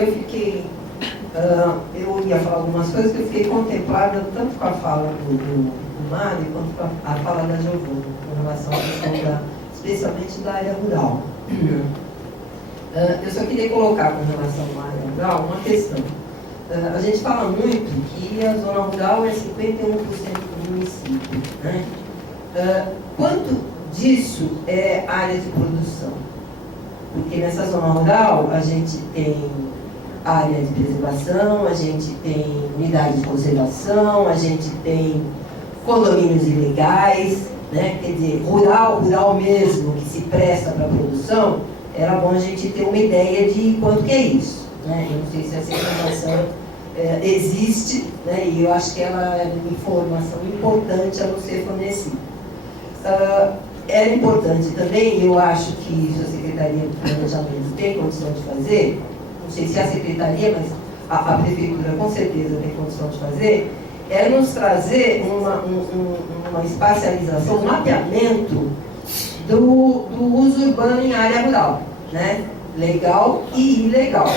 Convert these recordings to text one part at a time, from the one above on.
eu fiquei... eu ia falar algumas coisas que eu fiquei contemplada tanto com a fala do Mário quanto com a fala da Giovana, com relação à questão especialmente da área rural. Eu só queria colocar com relação à área rural uma questão. A gente fala muito que a zona rural é 51% do município, né? Quanto disso é área de produção? Porque nessa zona rural a gente tem área de preservação, a gente tem unidade de conservação, a gente tem condomínios ilegais, né? Quer dizer, rural mesmo, que se presta para a produção, era bom a gente ter uma ideia de quanto que é isso, né? Eu não sei se essa informação existe, né? E eu acho que ela é uma informação importante a não ser fornecida. Era importante também, eu acho que a Secretaria do Planejamento tem condição de fazer, não sei se a Secretaria, mas a Prefeitura com certeza tem condição de fazer, é nos trazer uma espacialização, um mapeamento do uso urbano em área rural, né? Legal e ilegal,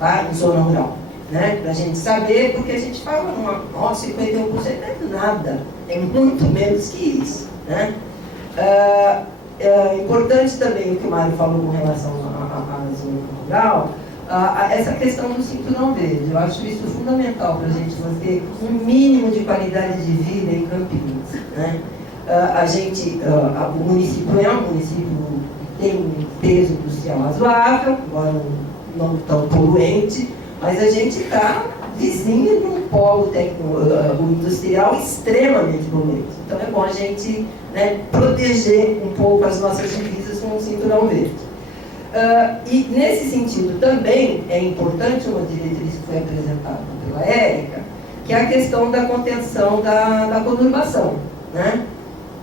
tá? Em zona rural, né? Para a gente saber, porque a gente fala, nossa, 51% é nada, é muito menos que isso, né? É importante também o que o Mário falou com relação à zona rural, essa questão do cinturão verde. Eu acho isso fundamental para a gente manter um mínimo de qualidade de vida em Campinas, né? O município é um município que tem um peso industrial razoável, embora não tão poluente, mas a gente está vizinho de um polo industrial extremamente poluente. Então é bom a gente, né, proteger um pouco as nossas divisas com um cinturão verde. E nesse sentido também é importante uma diretriz que foi apresentada pela Érica, que é a questão da contenção da conurbação, né?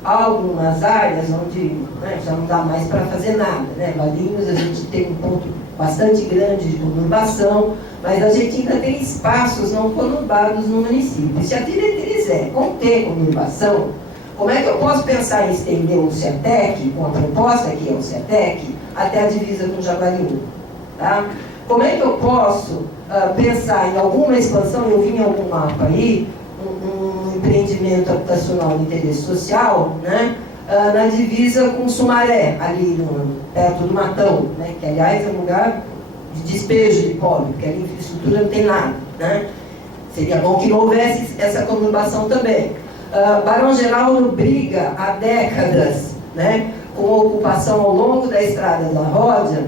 Há algumas áreas onde, né, já não dá mais para fazer nada, né? Valinhos, a gente tem um ponto bastante grande de conurbação, mas a gente ainda tem espaços não conurbados no município. Se a diretriz é conter conurbação, como é que eu posso pensar em estender o CETEC, com a proposta que é o CETEC, até a divisa com Jaguariúna? Tá? Como é que eu posso pensar em alguma expansão, eu vi em algum mapa aí, um empreendimento habitacional de interesse social, né, na divisa com Sumaré, ali perto do Matão, né, que aliás é um lugar de despejo de pobre, porque ali a infraestrutura não tem nada, né? Seria bom que não houvesse essa conurbação também. Barão Geraldo briga há décadas, né, com a ocupação ao longo da estrada da Ródia,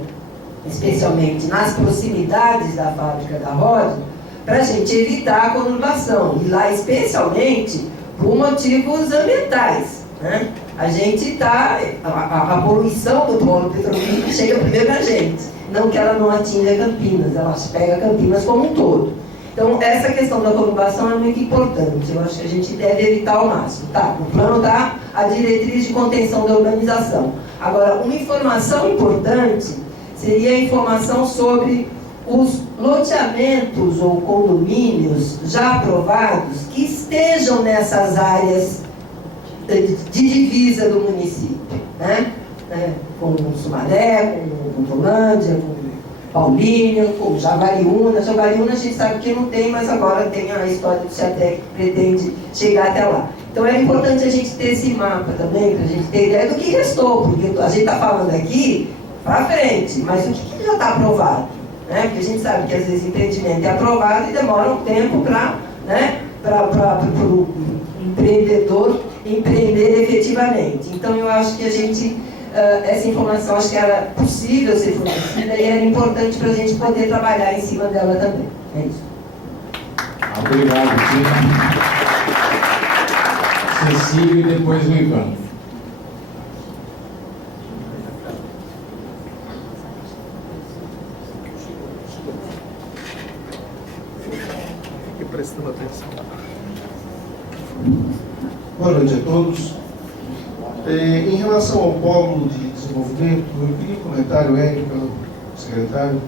especialmente nas proximidades da fábrica da Ródia, para a gente evitar a conurbação, e lá especialmente por motivos ambientais, né? A gente está, a poluição do polo petrolífero chega primeiro na gente, não que ela não atinja Campinas, ela pega Campinas como um todo. Então essa questão da conurbação é muito importante, eu acho que a gente deve evitar ao máximo. Tá, no plano está a diretriz de contenção da urbanização. Agora, uma informação importante seria a informação sobre os loteamentos ou condomínios já aprovados que estejam nessas áreas de divisa do município, né? Com Sumaré, com Volândia, com Paulínia, com Jaguariúna. Jaguariúna a gente sabe que não tem, mas agora tem a história do CETEC que pretende chegar até lá. Então é importante a gente ter esse mapa também, para a gente ter ideia do que restou, porque a gente está falando aqui para frente, mas o que já está aprovado? Né? Porque a gente sabe que às vezes empreendimento é aprovado e demora um tempo para, né, o empreendedor empreender efetivamente. Então eu acho que a gente, essa informação acho que era possível ser fornecida e era importante para a gente poder trabalhar em cima dela também. É isso. Obrigado, Tina. Cecília e depois o Ivan. Prestando atenção. Boa noite a todos. Em relação ao polo de desenvolvimento, eu queria um comentário, Érica, secretário,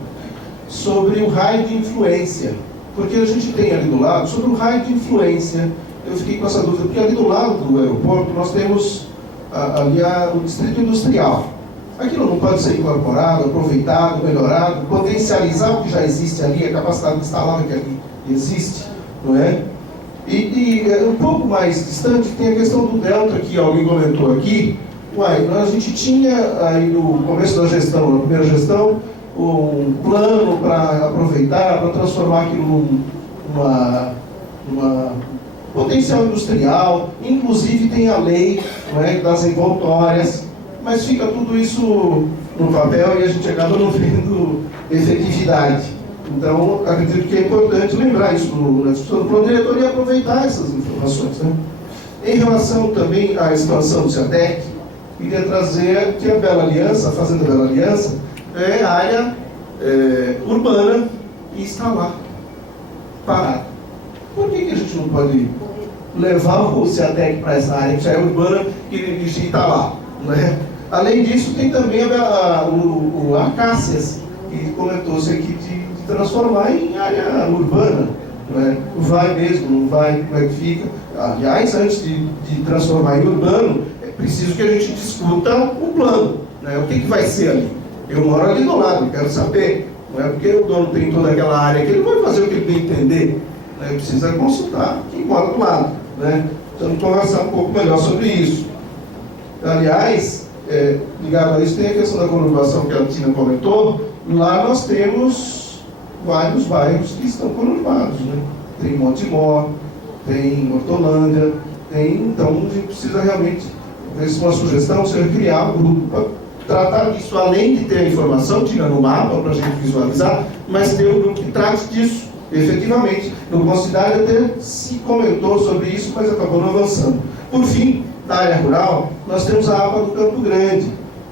sobre o raio de influência. Porque a gente tem ali do lado, sobre o raio de influência, eu fiquei com essa dúvida, porque ali do lado do aeroporto nós temos ali o distrito industrial. Aquilo não pode ser incorporado, aproveitado, melhorado, potencializar o que já existe ali, a capacidade instalada que ali existe, não é? E um pouco mais distante tem a questão do delta, que alguém comentou aqui. A gente tinha aí no começo da gestão, na primeira gestão, um plano para aproveitar, para transformar aquilo numa potencial industrial, inclusive tem a lei, não é, das envoltórias, mas fica tudo isso no papel e a gente acaba não vendo efetividade. Então, acredito que é importante lembrar isso na discussão do plano diretor e aproveitar essas informações, né? Em relação também à expansão do CEATEC, queria trazer que a Bela Aliança, a Fazenda Bela Aliança, é área urbana e está lá, parada. Por que a gente não pode levar o CEATEC para essa área que já é urbana e está lá, né? Além disso, tem também a Acácias, que comentou-se aqui de transformar em área urbana, né? Vai mesmo, não vai, como é que fica? Aliás, antes de transformar em urbano, é preciso que a gente discuta o plano, né? O que vai ser ali? Eu moro ali do lado, quero saber, não é porque o dono tem toda aquela área que ele vai fazer o que ele bem entender, né? Precisa consultar quem mora do lado, né? Então, conversar um pouco melhor sobre isso. Aliás, ligado a isso, tem a questão da conurbação que a Tina comentou. Lá nós temos vários bairros que estão conurbados, né? Tem Montemor, tem Hortolândia, então a gente precisa realmente, ver se uma sugestão seja criar um grupo para tratar disso, além de ter a informação, tirar no mapa para a gente visualizar, mas ter um grupo que trate disso, efetivamente. No Concidade até se comentou sobre isso, mas acabou não avançando. Por fim, na área rural, nós temos a APA do Campo Grande.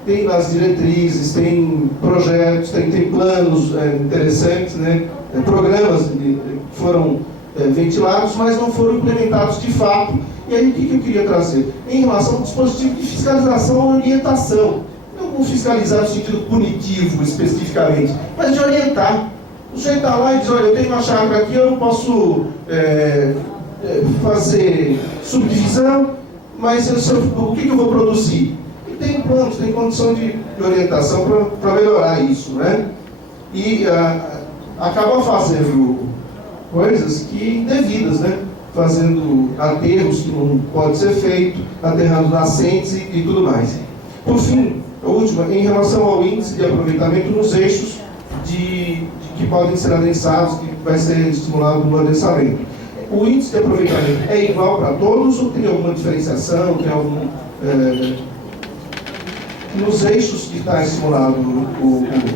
Tem lá as diretrizes, tem projetos, tem planos interessantes, né? Programas que foram ventilados, mas não foram implementados de fato. E aí o que eu queria trazer? Em relação ao dispositivo de fiscalização e orientação. Não fiscalizar no sentido punitivo especificamente, mas de orientar. O sujeito está lá e diz, olha, eu tenho uma chácara aqui, eu não posso fazer subdivisão, mas o que eu vou produzir? E tem planos, tem condição de orientação para melhorar isso, né? E acaba fazendo coisas que indevidas, né? Fazendo aterros que não pode ser feito, aterrando nascentes e tudo mais. Por fim, a última, em relação ao índice de aproveitamento nos eixos que podem ser adensados, que vai ser estimulado no adensamento. O índice de aproveitamento é igual para todos ou tem alguma diferenciação? Tem algum, nos eixos que está estimulado,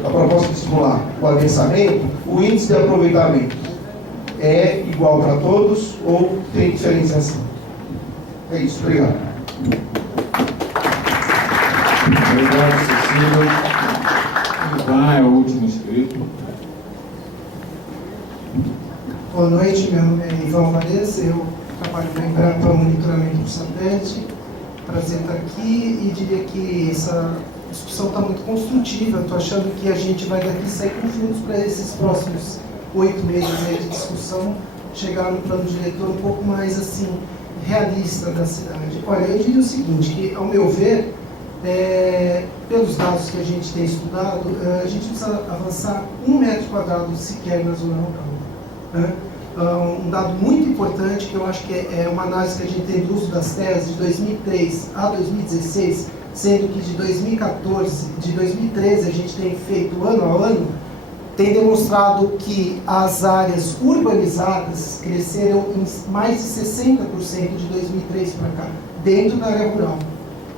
a proposta de estimular o adensamento, o índice de aproveitamento é igual para todos ou tem diferenciação? É isso, obrigado. Obrigado, Cecília. Ivan é o último inscrito. Boa noite, meu nome é Ivan Vanessa, eu trabalho na Embrapa para monitoramento do satélite. Prazer estar aqui e diria que essa discussão está muito construtiva. Estou achando que a gente vai daqui sair juntos para esses próximos 8 meses aí de discussão, chegar no plano diretor um pouco mais assim, realista da cidade. Olha, eu diria o seguinte, que ao meu ver, pelos dados que a gente tem estudado, a gente precisa avançar 1 metro quadrado sequer na zona rural, né? Um dado muito importante, que eu acho que é uma análise que a gente tem do uso das terras de 2003 a 2016, sendo que de 2014, de 2013 a gente tem feito ano a ano, tem demonstrado que as áreas urbanizadas cresceram em mais de 60% de 2003 para cá, dentro da área rural.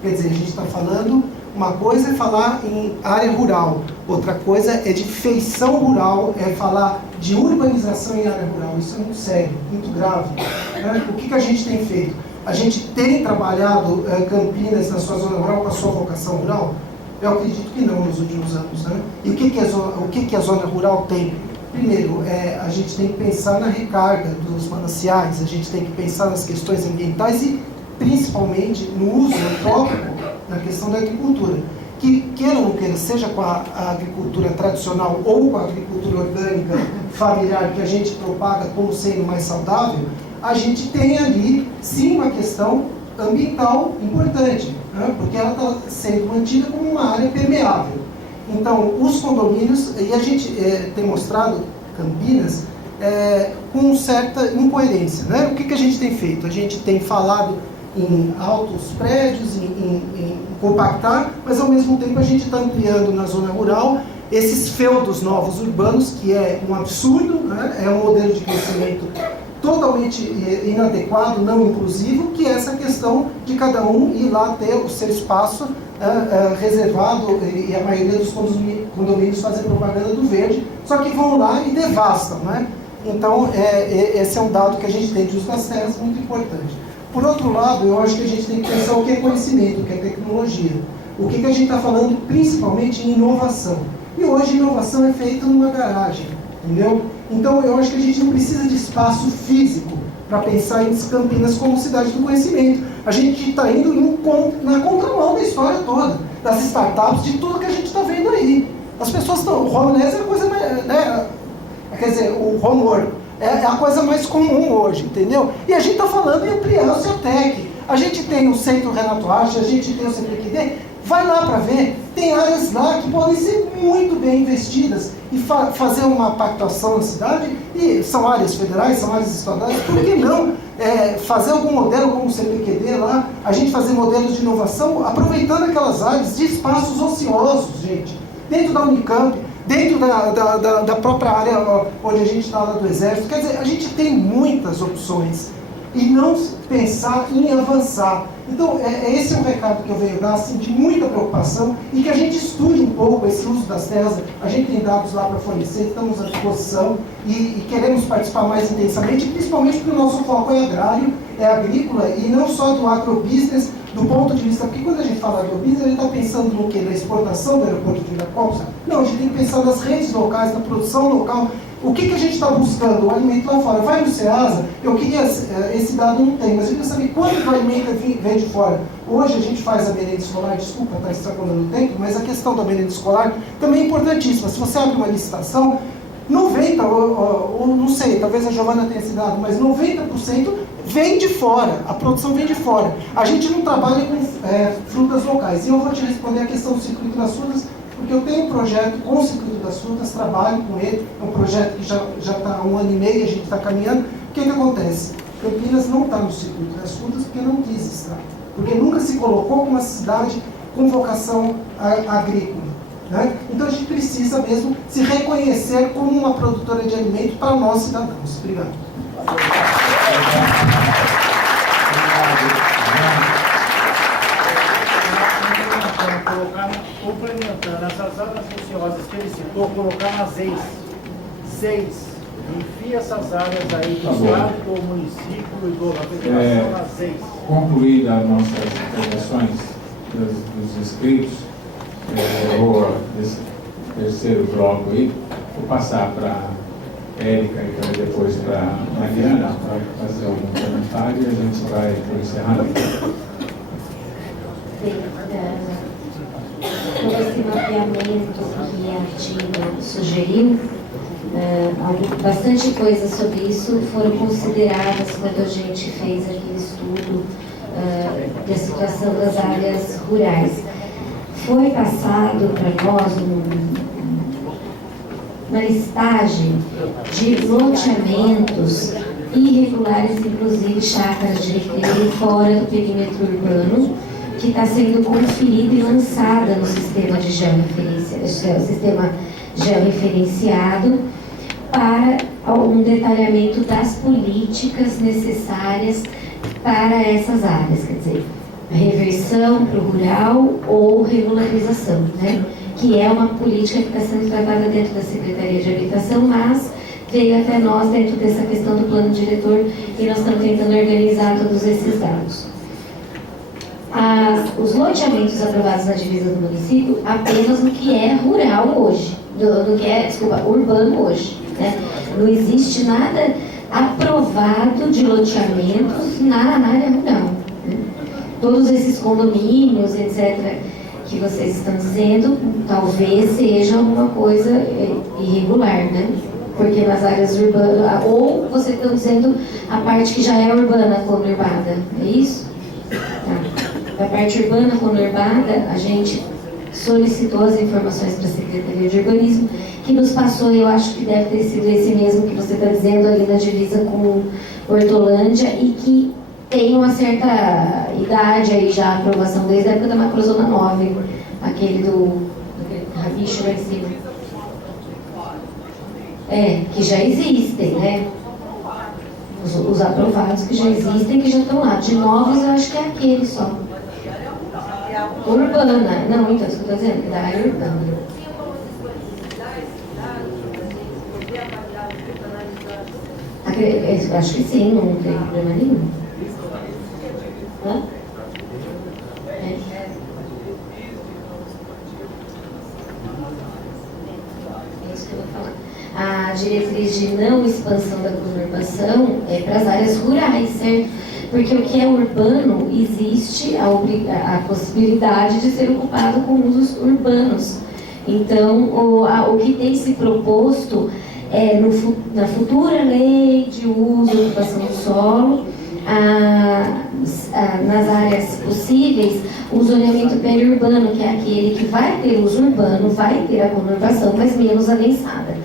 Quer dizer, a gente está falando, uma coisa é falar em área rural, outra coisa é de feição rural, é falar de urbanização em área rural. Isso é muito sério, muito grave, né? O que a gente tem feito? A gente tem trabalhado Campinas na sua zona rural com a sua vocação rural? Eu acredito que não nos últimos anos, né? E o que a zona rural tem? Primeiro, a gente tem que pensar na recarga dos mananciais, a gente tem que pensar nas questões ambientais e principalmente no uso antrópico na questão da agricultura. Que queira ou não queira, seja com a agricultura tradicional ou com a agricultura orgânica familiar, que a gente propaga como sendo mais saudável, a gente tem ali sim uma questão ambiental importante, né? Porque ela está sendo mantida como uma área permeável. Então, os condomínios, e a gente tem mostrado Campinas com certa incoerência, né? O que a gente tem feito? A gente tem falado em altos prédios, em compactar, mas ao mesmo tempo a gente está ampliando na zona rural esses feudos novos urbanos, que é um absurdo, né? É um modelo de crescimento totalmente inadequado, não inclusivo, que é essa questão de cada um ir lá ter o seu espaço reservado, e a maioria dos condomínios fazem propaganda do verde, só que vão lá e devastam, né? Então, esse é um dado que a gente tem de uso das terras muito importante. Por outro lado, eu acho que a gente tem que pensar o que é conhecimento, o que é tecnologia. O que a gente está falando principalmente em inovação. E hoje inovação é feita numa garagem, entendeu? Então eu acho que a gente não precisa de espaço físico para pensar em Campinas como cidade do conhecimento. A gente está indo na contramão da história toda, das startups, de tudo que a gente está vendo aí. As pessoas estão... O homeless é a coisa mais... Né? Quer dizer, o homework é a coisa mais comum hoje, entendeu? E a gente está falando em ampliar o CETEC. A gente tem o Centro Renato Arce, a gente tem o CPQD. Vai lá para ver, tem áreas lá que podem ser muito bem investidas e fazer uma pactuação na cidade, e são áreas federais, são áreas estaduais, por que não fazer algum modelo como o CPQD lá, a gente fazer modelos de inovação, aproveitando aquelas áreas de espaços ociosos, gente, dentro da Unicamp, dentro da própria área onde a gente está lá do Exército. Quer dizer, a gente tem muitas opções e não pensar em avançar. Então, esse é um recado que eu venho dar, assim, de muita preocupação, e que a gente estude um pouco esse uso das terras. A gente tem dados lá para fornecer, estamos à disposição e queremos participar mais intensamente, principalmente porque o nosso foco é agrário, é agrícola, e não só do agrobusiness, do ponto de vista, porque quando a gente fala agrobusiness, a gente está pensando no quê? Na exportação do aeroporto de Viracopos? Não, a gente tem que pensar nas redes locais, na produção local. O que a gente está buscando? O alimento lá fora. Vai no Ceasa, eu queria, esse dado não tem, mas eu queria saber quanto do alimento vem de fora. Hoje a gente faz a merenda escolar, desculpa, está extrapolando o tempo, mas a questão da merenda escolar também é importantíssima. Se você abre uma licitação, 90%, ou não sei, talvez a Giovana tenha esse dado, mas 90% vem de fora, a produção vem de fora. A gente não trabalha com frutas locais. E eu vou te responder a questão do circuito das frutas, porque eu tenho um projeto com o Circuito das Frutas, trabalho com ele, é um projeto que já está há 1 ano e meio, a gente está caminhando. O que acontece? Campinas não está no Circuito das Frutas porque não quis estar, porque nunca se colocou como uma cidade com vocação agrícola, né? Então a gente precisa mesmo se reconhecer como uma produtora de alimento para nós cidadãos. Obrigado. Complementando, essas áreas ociosas que ele citou, colocar nas seis. Enfia essas áreas aí do estado, do município e da federação nas seis. Concluídas as nossas intervenções dos inscritos, vou, desse terceiro bloco aí, vou passar para a Érica e também depois para a Mariana para fazer algum comentário e a gente vai para o encerramento. Todo esse mapeamento que a Tina sugeriu, bastante coisas sobre isso foram consideradas quando a gente fez aquele estudo da situação das áreas rurais. Foi passado para nós uma listagem de loteamentos irregulares, inclusive chácaras de recreio fora do perímetro urbano, que está sendo conferida e lançada no sistema de georreferenciado para um detalhamento das políticas necessárias para essas áreas, quer dizer, reversão para o rural ou regularização, né? Que é uma política que está sendo tratada dentro da Secretaria de Habitação, mas veio até nós dentro dessa questão do plano diretor e nós estamos tentando organizar todos esses dados. Os loteamentos aprovados na divisa do município apenas no que é rural hoje, no que é, urbano hoje, né? Não existe nada aprovado de loteamentos na área rural, né? Todos esses condomínios, etc., que vocês estão dizendo, talvez seja alguma coisa irregular, né? Porque nas áreas urbanas, ou vocês estão dizendo a parte que já é urbana conurbada, é isso? Tá. da parte urbana conurbada, a gente solicitou as informações para a Secretaria de Urbanismo, que nos passou, eu acho que deve ter sido esse mesmo que você está dizendo, ali na divisa com Hortolândia, e que tem uma certa idade aí já, a aprovação desde a época da Macrozona 9, aquele do Rabicho lá em cima. Que já existem, né? Os aprovados que já existem, que já estão lá. De novos, eu acho que é aquele só. Urbana. Não, então, isso que eu estou dizendo, que da área urbana. Acho que sim, não tem problema nenhum. Hã? É isso que eu vou falar. A diretriz de não expansão da conurbação é para as áreas rurais, certo? Porque o que é urbano, existe a possibilidade de ser ocupado com usos urbanos. Então, o que tem se proposto é, na futura lei de uso e ocupação do solo, nas áreas possíveis, o zoneamento periurbano, que é aquele que vai ter uso urbano, vai ter a conurbação, mas menos adensada,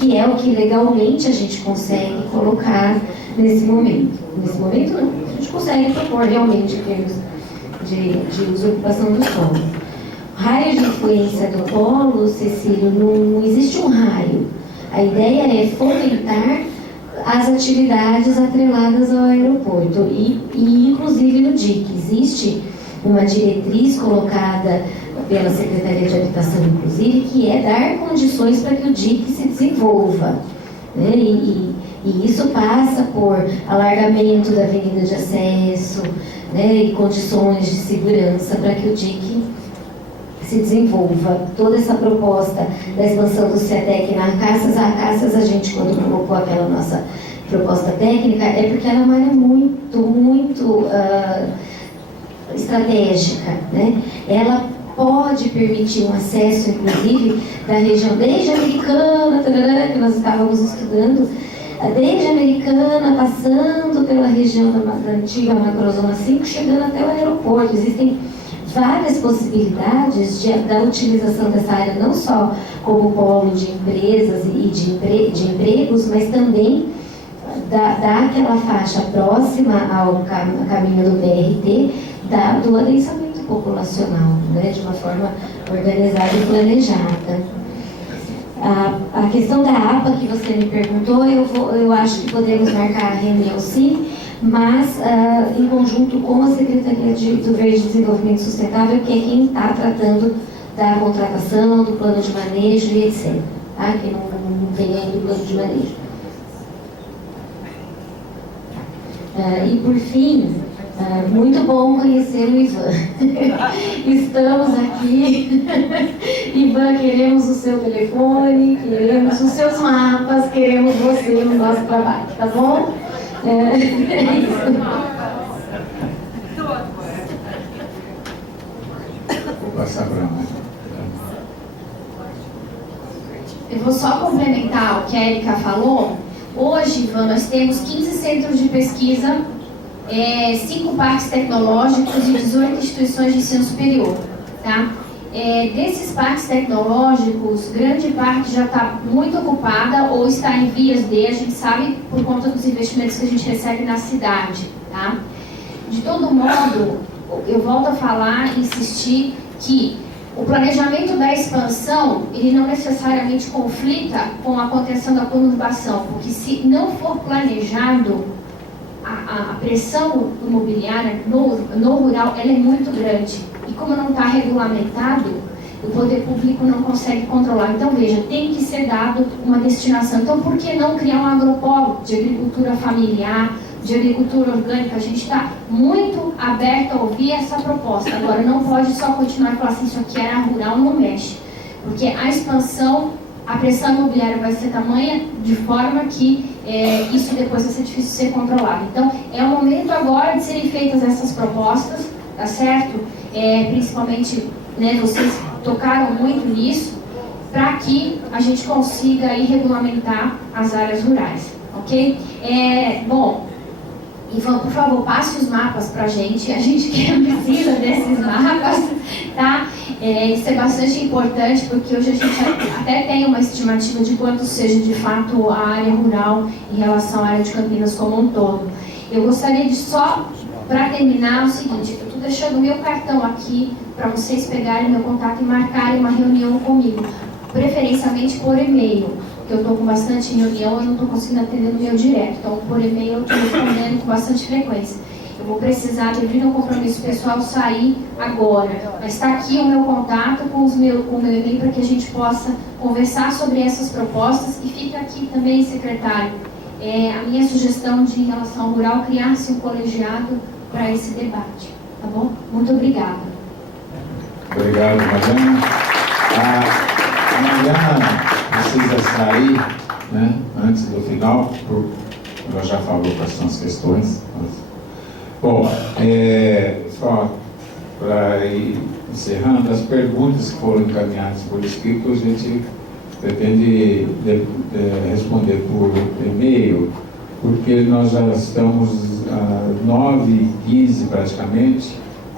que é o que legalmente a gente consegue colocar nesse momento. Nesse momento não, a gente consegue propor realmente em termos de uso e ocupação do solo. Raio de influência do polo, Cecílio, não existe um raio. A ideia é fomentar as atividades atreladas ao aeroporto e inclusive no DIC. Existe uma diretriz colocada pela Secretaria de Habitação, inclusive, que é dar condições para que o DIC se desenvolva, né? E isso passa por alargamento da avenida de acesso, né? E condições de segurança para que o DIC se desenvolva. Toda essa proposta da expansão do CETEC na Acácias, a gente, quando colocou aquela nossa proposta técnica, é porque ela é uma área muito estratégica, né? Ela pode permitir um acesso, inclusive, da região desde a Americana, que nós estávamos estudando, desde a Americana, passando pela região da antiga Macrozona 5, chegando até o aeroporto. Existem várias possibilidades da utilização dessa área, não só como polo de empresas e de empregos, mas também daquela faixa próxima ao caminho do BRT, do adensamento populacional, né, de uma forma organizada e planejada. A questão da APA que você me perguntou, eu acho que podemos marcar a reunião sim, mas em conjunto com a Secretaria do Verde Desenvolvimento Sustentável, que é quem está tratando da contratação, do plano de manejo e etc. Tá? Que não tem ainda o plano de manejo. E por fim, muito bom conhecer o Ivan. Estamos aqui. Ivan, queremos o seu telefone, queremos os seus mapas, queremos você no nosso trabalho, tá bom? É isso. Vou passar para nós. Eu vou só complementar o que a Erika falou. Hoje, Ivan, nós temos 15 centros de pesquisa, 5 parques tecnológicos e 18 instituições de ensino superior. Tá? Desses parques tecnológicos, grande parte já está muito ocupada ou está em vias de, a gente sabe, por conta dos investimentos que a gente recebe na cidade. Tá? De todo modo, eu volto a falar e insistir que o planejamento da expansão, ele não necessariamente conflita com a contenção da conurbação, porque se não for planejado, a pressão imobiliária no rural ela é muito grande. E como não está regulamentado, o poder público não consegue controlar. Então, veja, tem que ser dado uma destinação. Então, por que não criar um agropolo de agricultura familiar, de agricultura orgânica? A gente está muito aberto a ouvir essa proposta. Agora, não pode só continuar a falar assim, isso aqui era rural, não mexe. Porque a expansão, a pressão imobiliária vai ser tamanha de forma que isso depois vai ser difícil de ser controlado. Então, é o momento agora de serem feitas essas propostas, tá certo? Principalmente, né, vocês tocaram muito nisso, para que a gente consiga aí regulamentar as áreas rurais, ok? Bom, Ivan, por favor, passe os mapas para a gente precisa desses mapas, tá? Isso é bastante importante, porque hoje a gente até tem uma estimativa de quanto seja de fato a área rural em relação à área de Campinas como um todo. Eu gostaria de só, para terminar, o seguinte: eu estou deixando o meu cartão aqui para vocês pegarem meu contato e marcarem uma reunião comigo, preferencialmente por e-mail, porque eu estou com bastante reunião e não estou conseguindo atender no meu direto, então por e-mail eu estou respondendo com bastante frequência. Eu vou precisar, devido ao compromisso pessoal, sair agora, mas está aqui o meu contato com o meu e-mail para que a gente possa conversar sobre essas propostas. E fica aqui também, secretário, a minha sugestão de, em relação ao rural, criar-se um colegiado para esse debate, tá bom? Muito obrigada. Obrigado, Mariana. A Mariana precisa sair, né, antes do final, ela já falou quais são as questões. Bom, só para ir encerrando, as perguntas que foram encaminhadas por escrito, a gente pretende responder por e-mail, porque nós já estamos a 9h15 praticamente,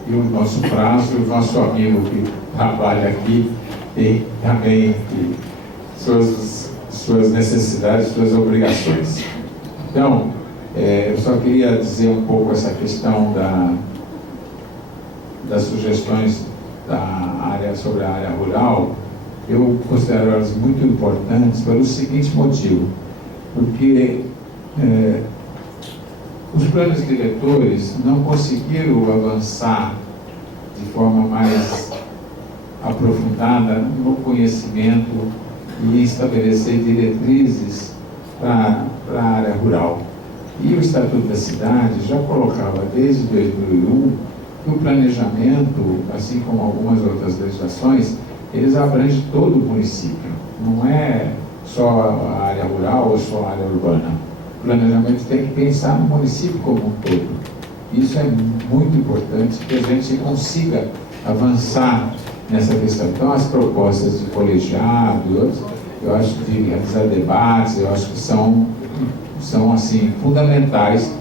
e o nosso prazo, o nosso amigo que trabalha aqui tem também suas necessidades, suas obrigações. Então, eu só queria dizer um pouco essa questão das sugestões da área, sobre a área rural. Eu considero elas muito importantes pelo seguinte motivo: porque os planos diretores não conseguiram avançar de forma mais aprofundada no conhecimento e estabelecer diretrizes para a área rural. E o Estatuto da Cidade já colocava desde 2001 que o planejamento, assim como algumas outras legislações, eles abrangem todo o município. Não é só a área rural ou só a área urbana. O planejamento tem que pensar no município como um todo. Isso é muito importante que a gente consiga avançar nessa questão. Então, as propostas de colegiado, eu acho que de realizar debates, eu acho que são assim, fundamentais,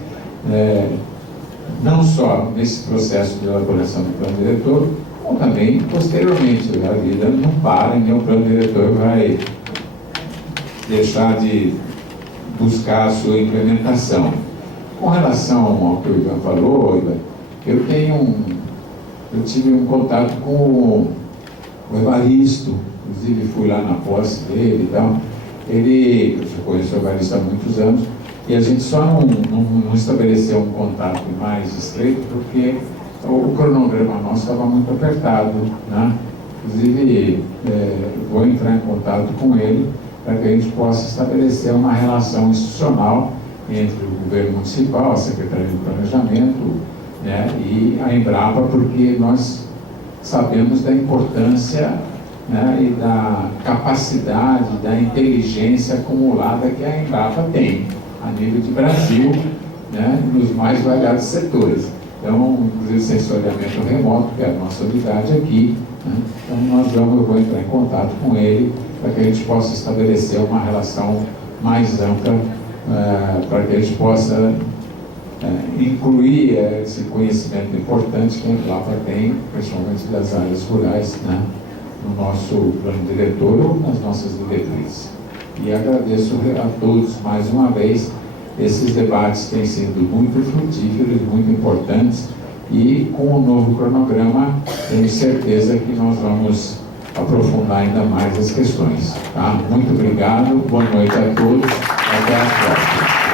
não só nesse processo de elaboração do plano diretor, como também posteriormente. A vida não para e nem o plano diretor vai deixar de buscar a sua implementação. Com relação ao que o Ivan falou, eu tive um contato com o Evaristo, inclusive fui lá na posse dele e tal. Eu já conheço o Evaristo há muitos anos, e a gente só não estabeleceu um contato mais estreito porque o cronograma nosso estava muito apertado, né? Inclusive, vou entrar em contato com ele para que a gente possa estabelecer uma relação institucional entre o governo municipal, a Secretaria de Planejamento, né, e a Embrapa, porque nós sabemos da importância, né, e da capacidade, da inteligência acumulada que a Embrapa tem a nível de Brasil, né, nos mais variados setores. Então, inclusive sensoriamento remoto, que é a nossa unidade aqui, né? Então eu vou entrar em contato com ele para que a gente possa estabelecer uma relação mais ampla, para que a gente possa incluir esse conhecimento importante que a Embrapa tem, principalmente das áreas rurais, né, no nosso plano diretor ou nas nossas diretrizes. E agradeço a todos mais uma vez. Esses debates têm sido muito frutíferos, muito importantes, e com o novo cronograma tenho certeza que nós vamos aprofundar ainda mais as questões. Tá? Muito obrigado, boa noite a todos, até a próxima.